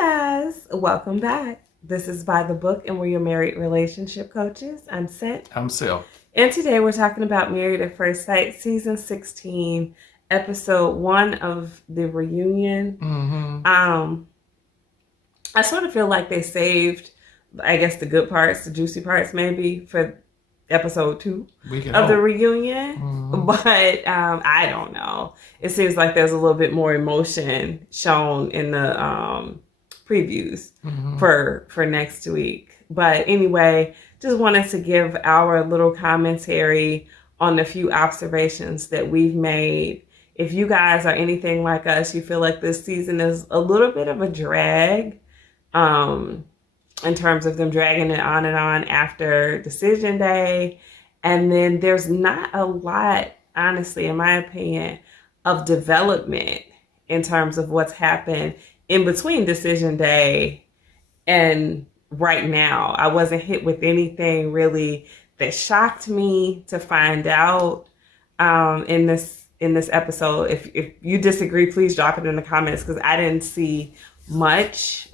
guys, welcome back. This is By the Book, and we're your married relationship coaches. I'm Seth. I'm Sil. And today we're talking about Married at First Sight, Season 16, Episode 1 of the reunion. Mm-hmm. I sort of feel like they saved, I guess, the good parts, the juicy parts maybe, for Episode 2 of the reunion. Mm-hmm. But I don't know. It seems like there's a little bit more emotion shown in the previews for next week. But anyway, just wanted to give our little commentary on a few observations that we've made. If you guys are anything like us, you feel like this season is a little bit of a drag in terms of them dragging it on and on after decision day. And then there's not a lot, honestly, in my opinion, of development in terms of what's happened in between decision day and right now. I wasn't hit with anything really that shocked me to find out in this episode. If you disagree, please drop it in the comments, because I didn't see much.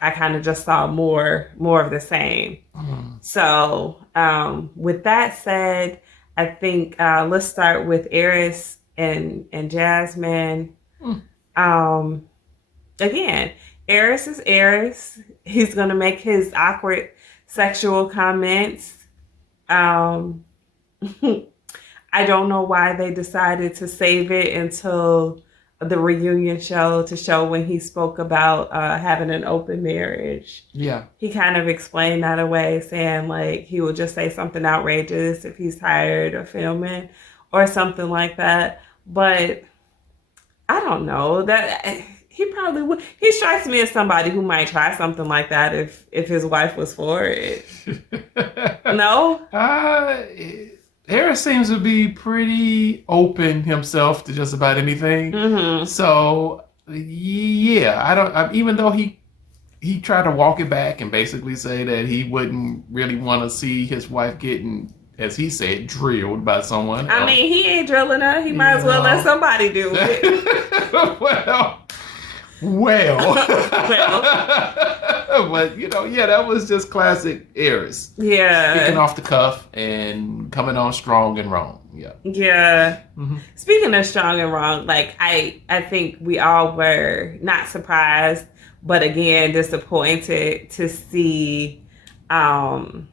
I kind of just saw more of the same. So with that said, I think let's start with Arris and Jasmine. Again, Arris is Arris. He's going to make his awkward sexual comments. I don't know why they decided to save it until the reunion show to show when he spoke about having an open marriage. Yeah. He kind of explained that away, saying like he will just say something outrageous if he's tired of filming or something like that. But I don't know, that he probably would. He strikes me as somebody who might try something like that if his wife was for it. No? Harris seems to be pretty open himself to just about anything. So, yeah, even though he tried to walk it back and basically say that he wouldn't really want to see his wife getting, as he said, drilled by someone else. I mean, he ain't drilling her. He might as well let somebody do it. Well. But, that was just classic Arris. Yeah. Speaking off the cuff and coming on strong and wrong. Yeah. Yeah. Speaking of strong and wrong, like, I think we all were not surprised, but again, disappointed to see how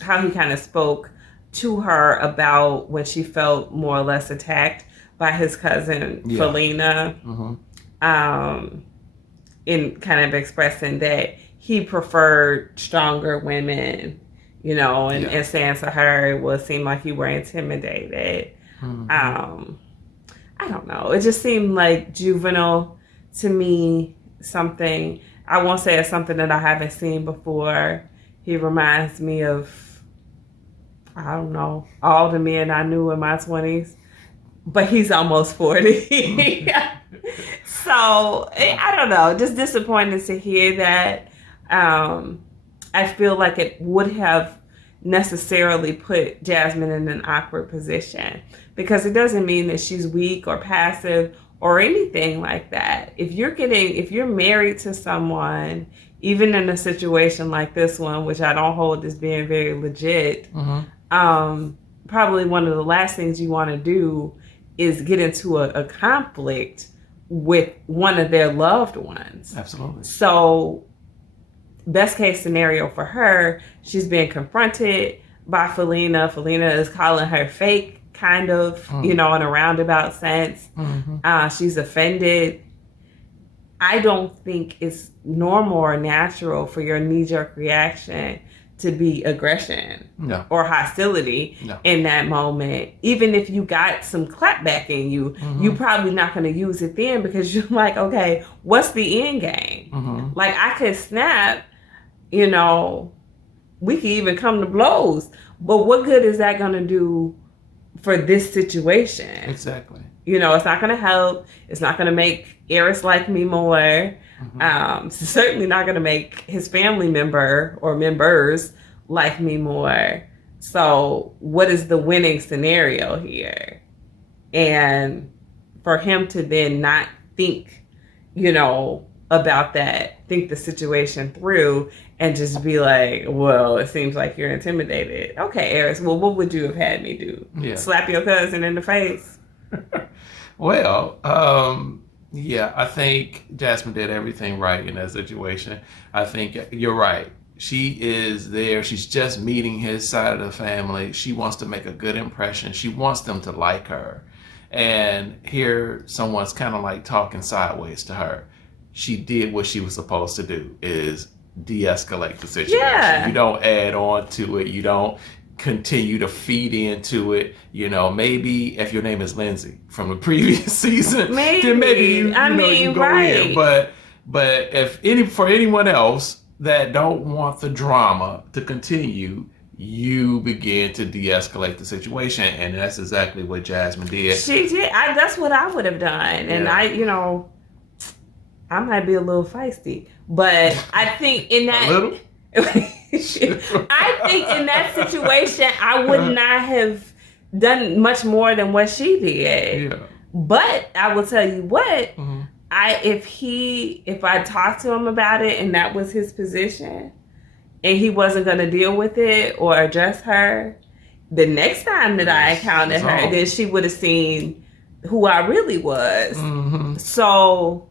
he kind of spoke to her about when she felt more or less attacked by his cousin, Felina. In kind of expressing that he preferred stronger women, and saying to her it would seem like you were intimidated. I don't know. It just seemed like juvenile to me, something. I won't say it's something that I haven't seen before. He reminds me of, I don't know, all the men I knew in my 20s, but he's almost 40. So, I don't know, just disappointed to hear that. I feel like it would have necessarily put Jasmine in an awkward position, because it doesn't mean that she's weak or passive or anything like that. If you're married to someone, even in a situation like this one, which I don't hold as being very legit, probably one of the last things you want to do is get into a conflict with one of their loved ones. Absolutely. So, best case scenario for her, she's being confronted by Felina. Felina is calling her fake, kind of, in a roundabout sense. She's offended. I don't think it's normal or natural for your knee-jerk reaction to be aggression or hostility in that moment. Even if you got some clapback in you, you probably not going to use it then, because you're like, okay, what's the end game? Like, I could snap, we could even come to blows, but what good is that going to do for this situation? Exactly. It's not going to help. It's not going to make Arris like me more. Certainly not going to make his family member or members like me more. So what is the winning scenario here? And for him to then not think, about that, think the situation through, and just be like, well, it seems like you're intimidated. Okay, Arris, well, what would you have had me do? Yeah. Slap your cousin in the face? Well, yeah, I think Jasmine did everything right in that situation. I think you're right. She is there. She's just meeting his side of the family. She wants to make a good impression. She wants them to like her. And here someone's kind of like talking sideways to her. She did what she was supposed to do, is de-escalate the situation. Yeah. You don't add on to it. You don't continue to feed into it. You know, maybe if your name is Lindsay from the previous season, then maybe you go in. But if for anyone else that don't want the drama to continue, you begin to de-escalate the situation, and that's exactly what Jasmine did. She did. That's what I would have done, and I might be a little feisty, but I think in that a little. I think in that situation, I would not have done much more than what she did. Yeah. But I will tell you what, if I talked to him about it and that was his position, and he wasn't going to deal with it or address her, the next time that I encountered her, then she would have seen who I really was. Mm-hmm. So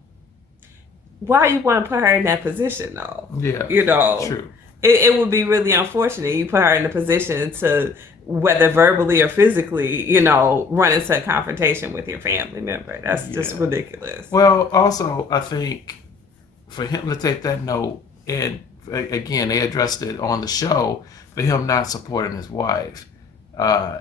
why you want to put her in that position, though? Yeah, true. It would be really unfortunate. You put her in a position to, whether verbally or physically, run into a confrontation with your family member. That's just ridiculous. Well, also, I think for him to take that note, and again, they addressed it on the show, for him not supporting his wife.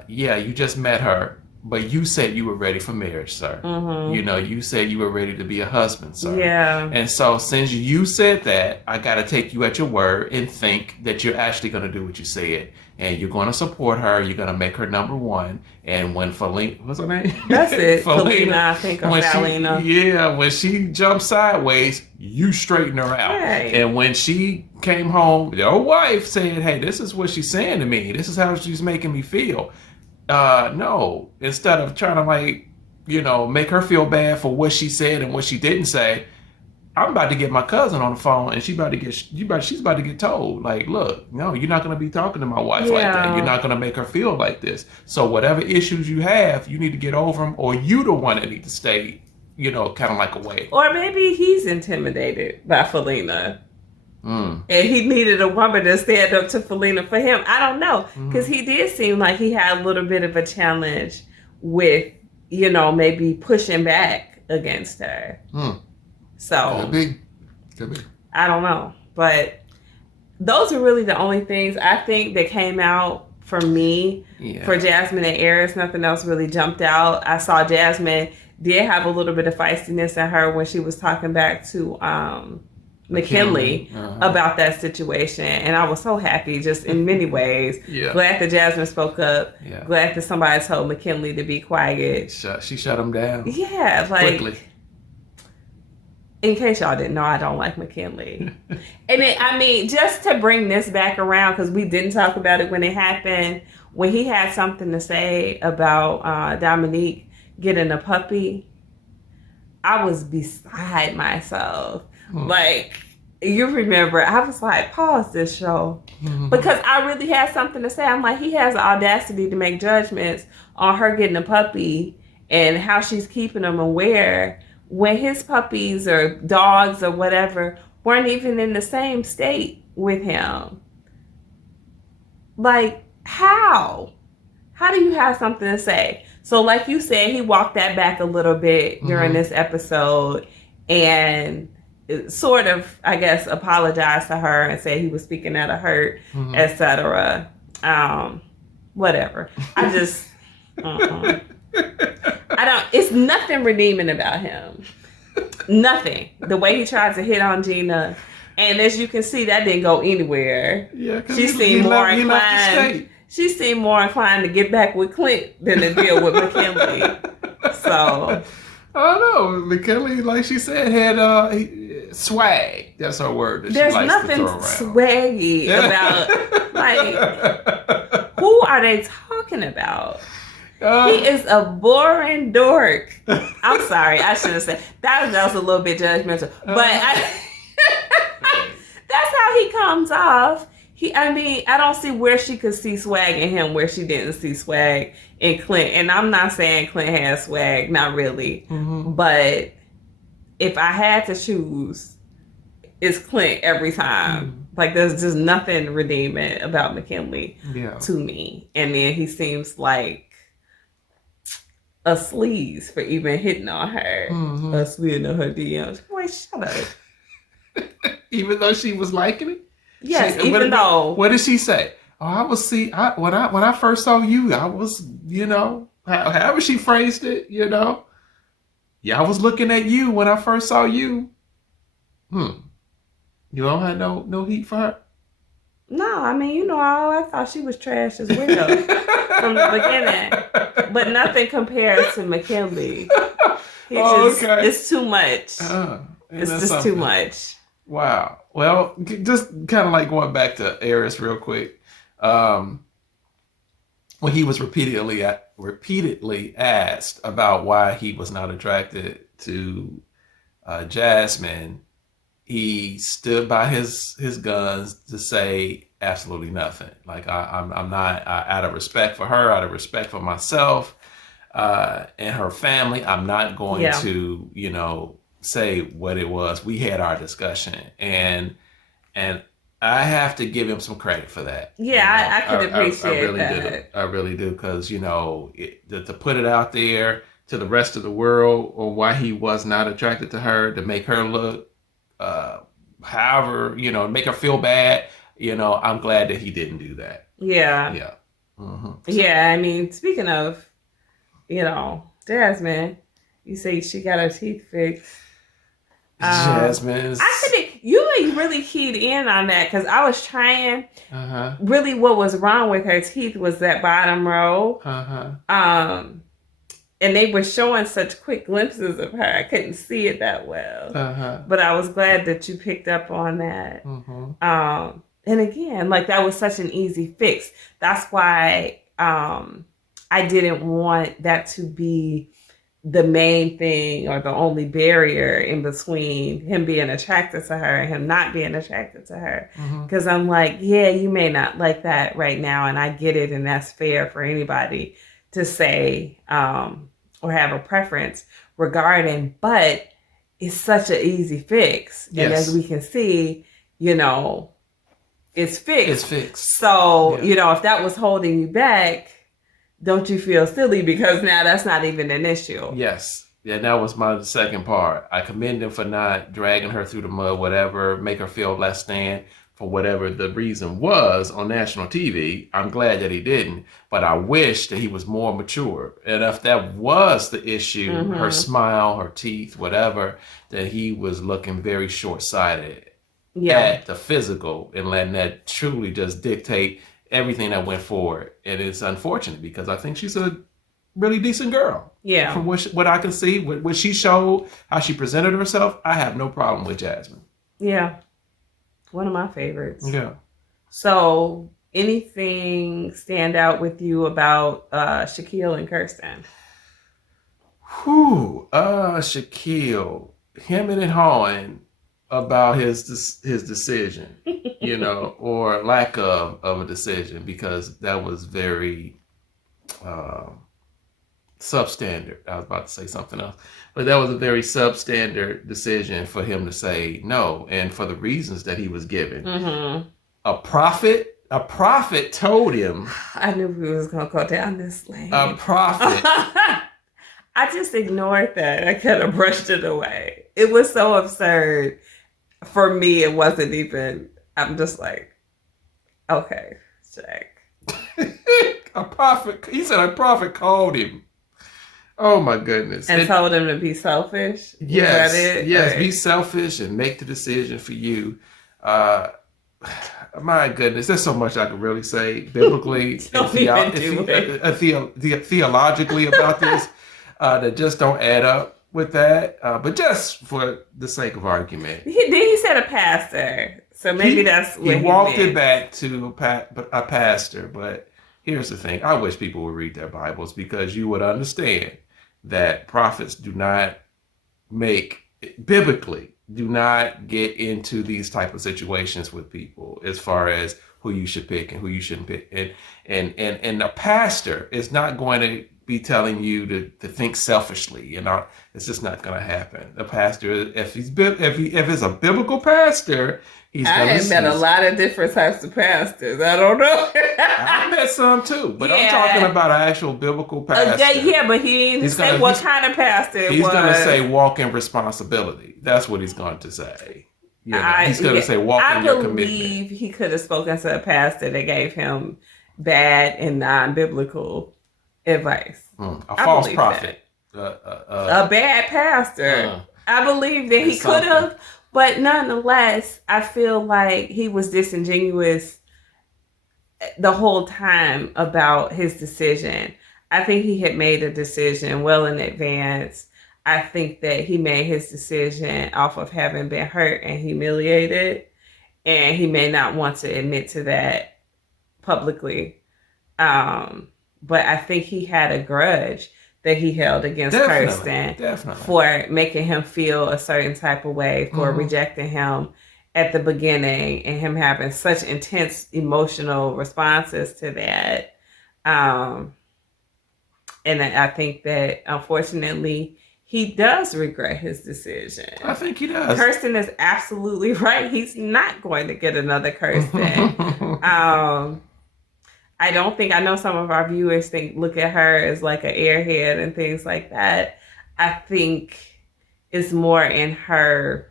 You just met her, but you said you were ready for marriage, sir. Mm-hmm. You said you were ready to be a husband, sir. Yeah. And so since you said that, I got to take you at your word and think that you're actually going to do what you said. And you're going to support her. You're going to make her number one. And when Felina, what's her name? That's it. Felina, I think, or Felina. Yeah, when she jumped sideways, you straighten her out. Right. And when she came home, your wife said, hey, this is what she's saying to me. This is how she's making me feel. No, instead of trying to make her feel bad for what she said and what she didn't say, I'm about to get my cousin on the phone, and she's about to get told, like, look, no, you're not going to be talking to my wife like that. You're not going to make her feel like this. So whatever issues you have, you need to get over them, or you the one that need to stay, kind of like away. Or maybe he's intimidated by Felina. And he needed a woman to stand up to Felina for him. I don't know, because he did seem like he had a little bit of a challenge with, maybe pushing back against her. So could be. I don't know, but those are really the only things I think that came out for me for Jasmine and Arris. Nothing else really jumped out. I saw Jasmine did have a little bit of feistiness in her when she was talking back to McKinley about that situation, and I was so happy, just in many ways. Glad that Jasmine spoke up. Glad that somebody told McKinley to be quiet. She shut him down. Yeah, quickly. In case y'all didn't know, I don't like McKinley. And just to bring this back around, because we didn't talk about it when it happened, when he had something to say about Dominique getting a puppy, I was beside myself. Like, you remember, I was like, pause this show. Because I really had something to say. I'm like, he has the audacity to make judgments on her getting a puppy and how she's keeping them and where, when his puppies or dogs or whatever weren't even in the same state with him. Like, how? How do you have something to say? So like you said, he walked that back a little bit during this episode and sort of, I guess, apologized to her and said he was speaking out of hurt, etc. Whatever. I just, it's nothing redeeming about him. Nothing. The way he tried to hit on Gina, and as you can see, that didn't go anywhere. Yeah, she seemed more inclined. She seemed more inclined to get back with Clint than to deal with McKinley. So I don't know. McKinley, like she said, had swag. That's her word. That there's she likes nothing to throw swaggy about, like, who are they talking about? He is a boring dork. I'm sorry, I should have said that was a little bit judgmental, but that's how he comes off. I don't see where she could see swag in him where she didn't see swag in Clint. And I'm not saying Clint has swag, not really. Mm-hmm. But if I had to choose, it's Clint every time. Mm-hmm. Like, there's just nothing redeeming about McKinley to me. And then he seems like a sleaze for even hitting on her. Mm-hmm. A sleaze on her DMs. Boy, shut up. Even though she was liking it? Yes, even though. What did she say? Oh, when I first saw you, I was, however she phrased it, I was looking at you when I first saw you. You don't have no heat for her? No, I mean, I thought she was trash as well from the beginning. But nothing compared to McKinley. It's too much. It's just too much. Wow. Well, just kind of like going back to Arris real quick. When he was repeatedly asked about why he was not attracted to Jasmine, he stood by his guns to say absolutely nothing. Like, I'm not, out of respect for her, out of respect for myself and her family, I'm not going to, say what it was. We had our discussion, and I have to give him some credit for that. Yeah, I can appreciate that. I really do, because to put it out there to the rest of the world on why he was not attracted to her, to make her look, however, make her feel bad. I'm glad that he didn't do that. Yeah. Yeah. Mm-hmm. Yeah. I mean, speaking of, Jasmine, you say she got her teeth fixed. Jasmine. You really keyed in on that, because I was trying. Really, what was wrong with her teeth was that bottom row. And they were showing such quick glimpses of her. I couldn't see it that well. But I was glad that you picked up on that. And again, like, that was such an easy fix. That's why I didn't want that to be the main thing or the only barrier in between him being attracted to her and him not being attracted to her. Because I'm like, yeah, you may not like that right now, and I get it, and that's fair for anybody to say or have a preference regarding, but it's such an easy fix. Yes. And as we can see, it's fixed. It's fixed. So, if that was holding you back, don't you feel silly because now that's not even an issue? Yes. Yeah, that was my second part. I commend him for not dragging her through the mud, whatever, make her feel less than for whatever the reason was on national TV. I'm glad that he didn't, but I wish that he was more mature. And if that was the issue, her smile, her teeth, whatever, that he was looking very short-sighted at the physical and letting that truly just dictate everything that went forward. And it's unfortunate because I think she's a really decent girl. Yeah. From what I can see, what she showed, how she presented herself, I have no problem with Jasmine. Yeah. One of my favorites. Yeah. So, anything stand out with you about Shaquille and Kirsten? Shaquille, him and hawing about his decision, or lack of a decision, because that was very substandard. I was about to say something else, but that was a very substandard decision for him to say no, and for the reasons that he was given. A prophet told him. I knew we was gonna go down this lane. A prophet. I just ignored that. I kind of brushed it away. It was so absurd. For me, it wasn't even. I'm just like, okay, Shaq. A prophet. He said a prophet called him. Oh my goodness! And told him to be selfish. Yes, yes, right. Be selfish and make the decision for you. My goodness, there's so much I could really say biblically and theologically about this that just don't add up with that. But just for the sake of argument, he said a pastor, so maybe that's what he walked it back to a pastor, but here's the thing. I wish people would read their Bibles, because you would understand that prophets do not get into these type of situations with people as far as who you should pick and who you shouldn't pick. And a pastor is not going to be telling you to think selfishly. It's just not going to happen. The pastor, if it's a biblical pastor, I have met a lot of different types of pastors. I don't know. I met some too, but I'm talking about an actual biblical pastor. But he didn't say what kind of pastor it was. He's going to say walk in responsibility. That's what he's going to say. He's going to say walk in your commitment. I believe he could have spoken to a pastor that gave him bad and non-biblical advice. A false prophet. A bad pastor. I believe that he could have. But nonetheless, I feel like he was disingenuous the whole time about his decision. I think he had made a decision well in advance. I think that he made his decision off of having been hurt and humiliated. And he may not want to admit to that publicly. But I think he had a grudge that he held against Kirsten for making him feel a certain type of way, for rejecting him at the beginning, and him having such intense emotional responses to that. And I think that, unfortunately, he does regret his decision. I think he does. Kirsten is absolutely right. He's not going to get another Kirsten. I know some of our viewers look at her as like an airhead and things like that. I think it's more in her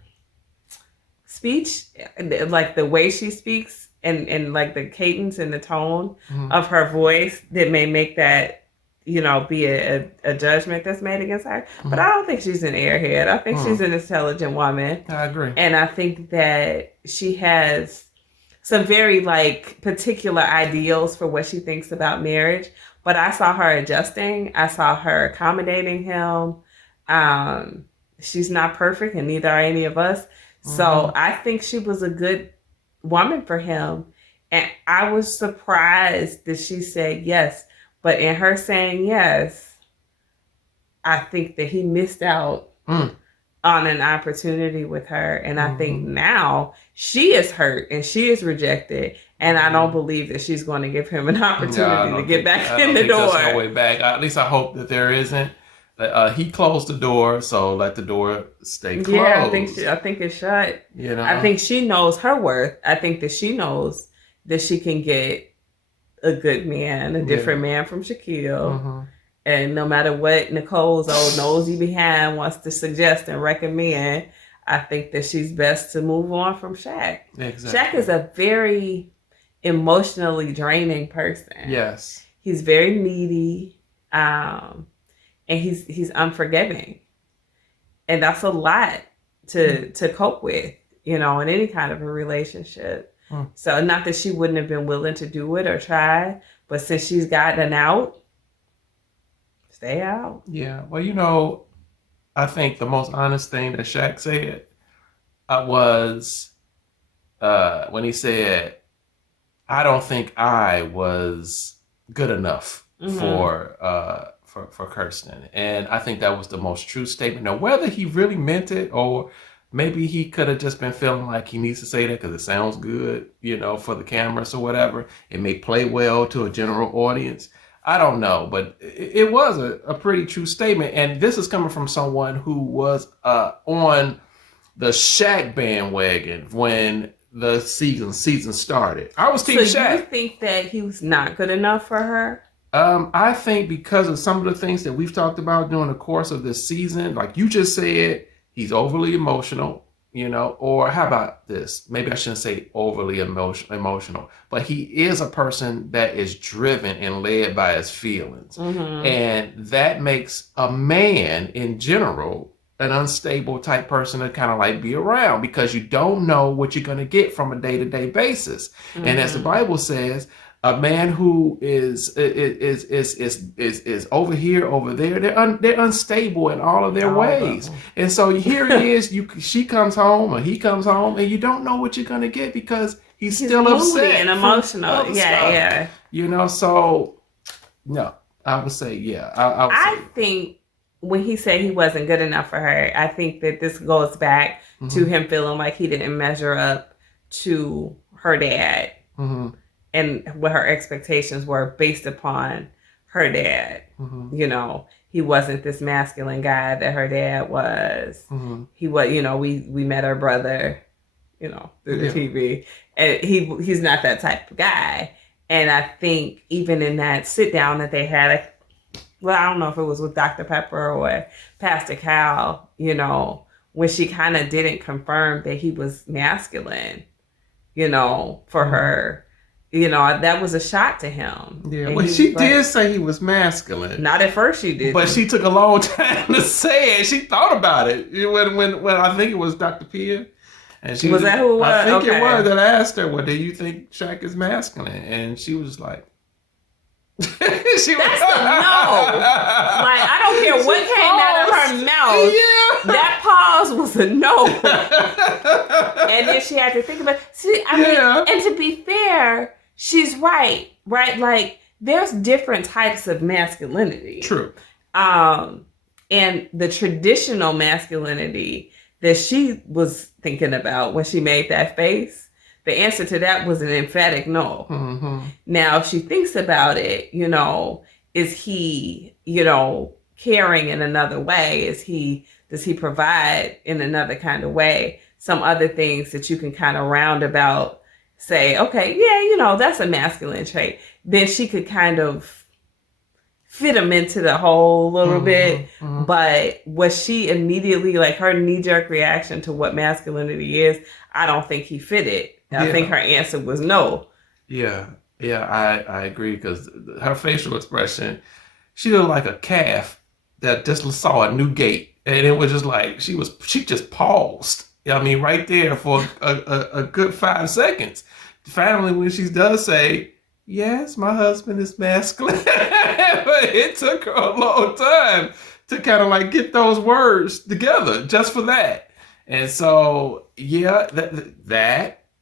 speech, like the way she speaks and like the cadence and the tone of her voice that may make that, be a judgment that's made against her. But I don't think she's an airhead. I think she's an intelligent woman. I agree. And I think that she has some very particular ideals for what she thinks about marriage. But I saw her adjusting. I saw her accommodating him. She's not perfect, and neither are any of us. So I think she was a good woman for him. And I was surprised that she said yes. But in her saying yes, I think that he missed out on an opportunity with her. And I think now she is hurt and she is rejected. And I don't believe that she's going to give him an opportunity to get back in the door. There's no way back. At least I hope that there isn't. He closed the door, so let the door stay closed. Yeah, I think it's shut. I think she knows her worth. I think that she knows that she can get a good man, a different man from Shaquille. And no matter what Nicole's old nosy behind wants to suggest and recommend, I think that she's best to move on from Shaq. Exactly. Shaq is a very emotionally draining person. Yes. He's very needy, and he's unforgiving. And that's a lot to cope with, in any kind of a relationship. So not that she wouldn't have been willing to do it or try, but since she's gotten out, stay out. Yeah. Well, I think the most honest thing that Shaq said was when he said, I don't think I was good enough for Kirsten. And I think that was the most true statement. Now, whether he really meant it or maybe he could have just been feeling like he needs to say that because it sounds good, for the cameras or whatever. It may play well to a general audience. I don't know, but it was a pretty true statement. And this is coming from someone who was on the Shaq bandwagon when the season started. I was Team Shaq. So you think that he was not good enough for her? I think because of some of the things that we've talked about during the course of this season, like you just said, he's overly emotional, or how about this? Maybe I shouldn't say overly emotional, but he is a person that is driven and led by his feelings. And that makes a man in general an unstable type person to kind of be around, because you don't know what you're going to get from a day-to-day basis. And as the Bible says, a man who is over here, over there, they're unstable in all of their ways. And so here it is, she comes home or he comes home, and you don't know what you're gonna get because he's still upset and emotional. Yeah. You know, so no, I would say I think when he said he wasn't good enough for her, I think that this goes back to him feeling like he didn't measure up to her dad and what her expectations were based upon her dad. You know, he wasn't this masculine guy that her dad was. He was, you know, we met her brother, you know, through the TV, and he's not that type of guy. And I think even in that sit down that they had, well, I don't know if it was with Dr. Pepper or Pastor Cal, you know, when she kind of didn't confirm that he was masculine, you know, for her. You know, that was a shock to him. Yeah, well, she did say he was masculine. Not at first she did. But she took a long time to say it. She thought about it. When I think it was Dr. Pia. And she was that who it was? I think it was that asked her, well, do you think Shaq is masculine? And she was like... That's a no. Like, I don't care what came out of her mouth. Yeah. That pause was a no. And then she had to think about it. See, I mean, and to be fair, she's right? Like, there's different types of masculinity. True. And the traditional masculinity that she was thinking about when she made that face, the answer to that was an emphatic no. Now, if she thinks about it, you know, is he, you know, caring in another way? Does he provide in another kind of way? Some other things that you can kind of roundabout say, okay, yeah, you know, that's a masculine trait. Then she could kind of fit him into the whole little bit. But was she immediately, like, her knee-jerk reaction to what masculinity is, I don't think he fit it. I think her answer was no. Yeah, I agree, because her facial expression, she looked like a calf that just saw a new gate, and it was just like she just paused. I mean, right there for a good 5 seconds. Finally, when she does say, "Yes, my husband is masculine," but it took her a long time to kind of like get those words together just for that. And so, yeah,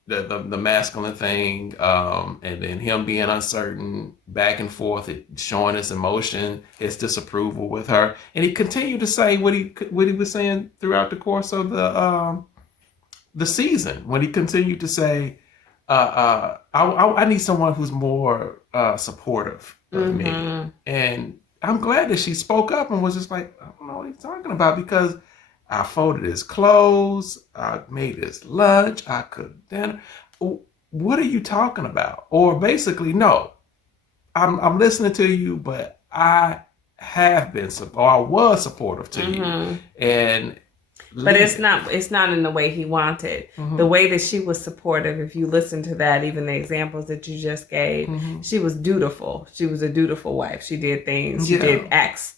the masculine thing, and then him being uncertain, back and forth, showing his emotion, his disapproval with her, and he continued to say what he was saying throughout the course of the season, when he continued to say, I need someone who's more supportive of me. And I'm glad that she spoke up and was just like, I don't know what he's talking about, because I folded his clothes, I made his lunch, I cooked dinner. What are you talking about? Or basically, no, I'm listening to you, but I have been, or I was supportive to you. But it's not in the way he wanted. The way that she was supportive, if you listen to that, even the examples that you just gave, she was dutiful. She was a dutiful wife. She did things. She did acts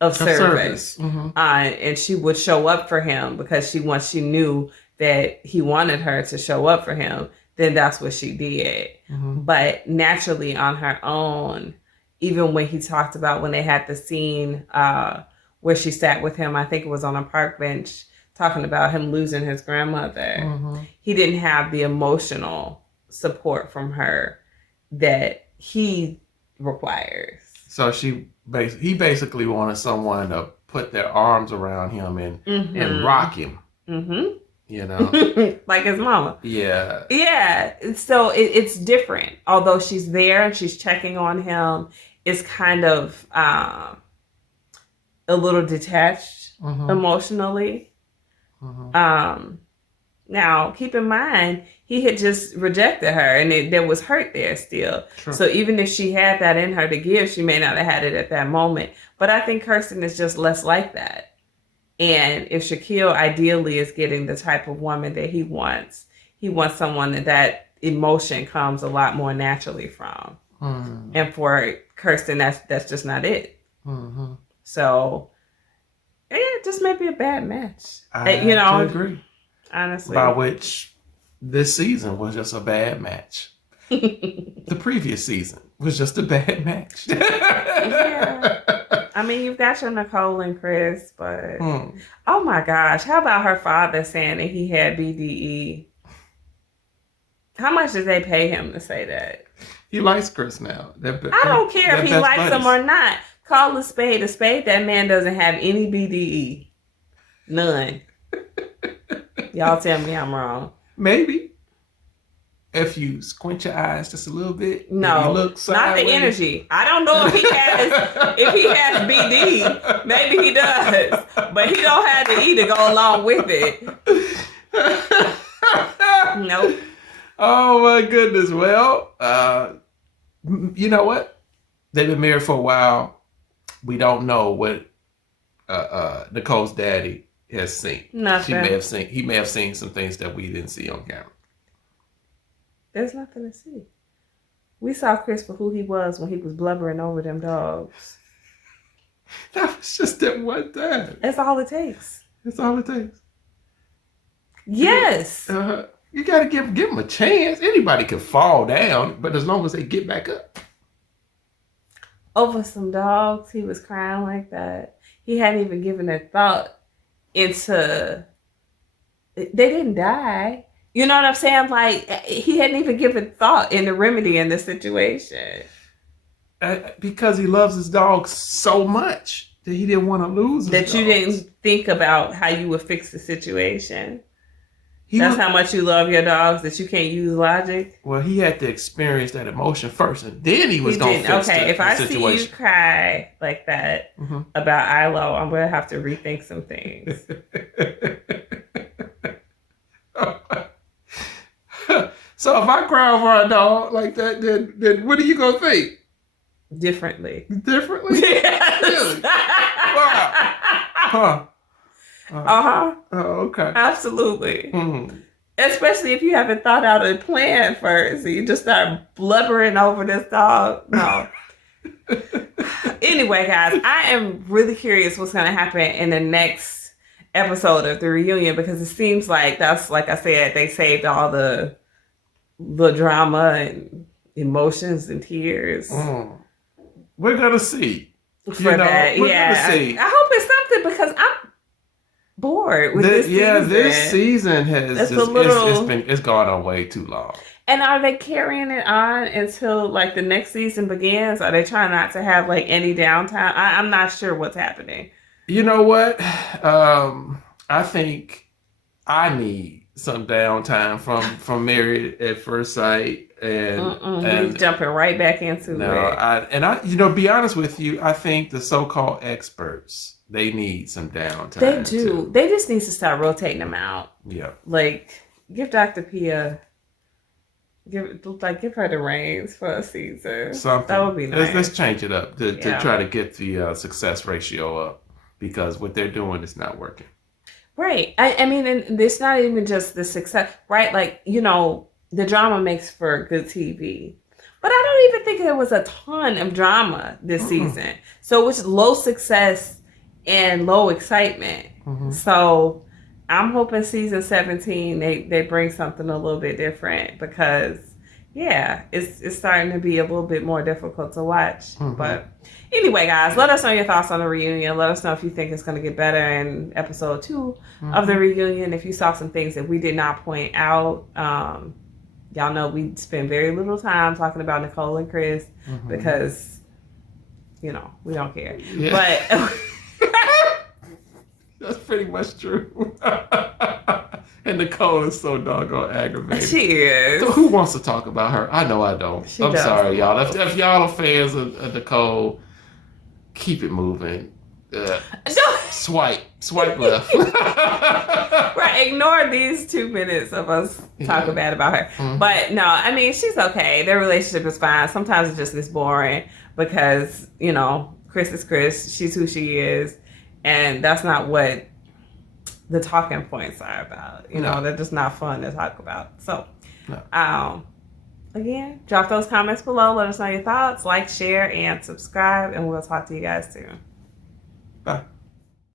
of service. And she would show up for him because once she knew that he wanted her to show up for him, then that's what she did. But naturally on her own, even when he talked about when they had the scene where she sat with him, I think it was on a park bench, talking about him losing his grandmother. He didn't have the emotional support from her that he requires. So he basically wanted someone to put their arms around him and rock him. You know, like his mama. Yeah. So it's different. Although she's there and she's checking on him, it's kind of a little detached emotionally. Now, keep in mind, he had just rejected her, and there was hurt there still. True. So even if she had that in her to give, she may not have had it at that moment. But I think Kirsten is just less like that. And if Shaquille ideally is getting the type of woman that he wants someone that emotion comes a lot more naturally from. And for Kirsten, that's just not it. So, it just may be a bad match. I agree. Honestly. By which this season was just a bad match. The previous season was just a bad match. Yeah. I mean, you've got your Nicole and Chris, but oh my gosh, how about her father saying that he had BDE? How much did they pay him to say that? He likes Chris now. I don't care if he likes him or not. Call a spade a spade. That man doesn't have any BDE. None. Y'all tell me I'm wrong. Maybe. If you squint your eyes just a little bit. No, look not the energy. I don't know if he has BD. Maybe he does. But he don't have the E to go along with it. Nope. Oh my goodness. Well, you know what? They've been married for a while. We don't know what Nicole's daddy has seen. Nothing. He may have seen some things that we didn't see on camera. There's nothing to see. We saw Chris for who he was when he was blubbering over them dogs. That was just that one time. That's all it takes. That's all it takes. Yes. You got to give them a chance. Anybody can fall down, but as long as they get back up. Over some dogs, he was crying like that. He hadn't even given a thought into... They didn't die. You know what I'm saying? Like, he hadn't even given thought in the remedy in the situation. Because he loves his dog so much that he didn't want to lose his dogs. You didn't think about how you would fix the situation. That's how much you love your dogs, that you can't use logic. Well, he had to experience that emotion first, and then he was going to fix okay, if I situation. see you cry like that about ILO, I'm going to have to rethink some things. So if I cry over a dog like that, then what are you going to think? Differently? Yes. Really? Wow. Huh. Oh, okay. Absolutely. Especially if you haven't thought out a plan first. You just start blubbering over this dog. No. Anyway, guys, I am really curious what's going to happen in the next episode of the reunion, because it seems like that's, like I said, they saved all the drama and emotions and tears. We're going to see. We're going to see. I hope it's something, because I'm bored with this season. Yeah, this season has it's gone on way too long. And are they carrying it on until like the next season begins? Are they trying not to have like any downtime? I'm not sure what's happening. You know what? I think I need some downtime from Married at First Sight, and jumping right back into it. Be honest with you, I think the so-called experts, they need some downtime. They do. Too. They just need to start rotating them out. Yeah. Like, give Dr. Pia, give her the reins for a season. Something. That would be nice. Let's change it up to try to get the success ratio up, because what they're doing is not working. Right. I mean, and it's not even just the success, right? Like, the drama makes for good TV. But I don't even think there was a ton of drama this season. So it was low success and low excitement. So I'm hoping season 17 they bring something a little bit different, because it's starting to be a little bit more difficult to watch. But anyway, guys, let us know your thoughts on the reunion. Let us know if you think it's going to get better in episode 2 of the reunion. If you saw some things that we did not point out, y'all know we spend very little time talking about Nicole and Chris because, we don't care. Yeah. But that's pretty much true. And Nicole is so doggone aggravated. She is. So who wants to talk about her? I know I don't. I'm sorry, y'all. If y'all are fans of Nicole, keep it moving. Swipe left. Right, ignore these 2 minutes of us talking bad about her. But no, I mean, she's okay. Their relationship is fine. Sometimes it just gets boring because, Chris is Chris. She's who she is. And that's not what the talking points are about. They're just not fun to talk about. So, again, drop those comments below. Let us know your thoughts. Like, share, and subscribe. And we'll talk to you guys soon.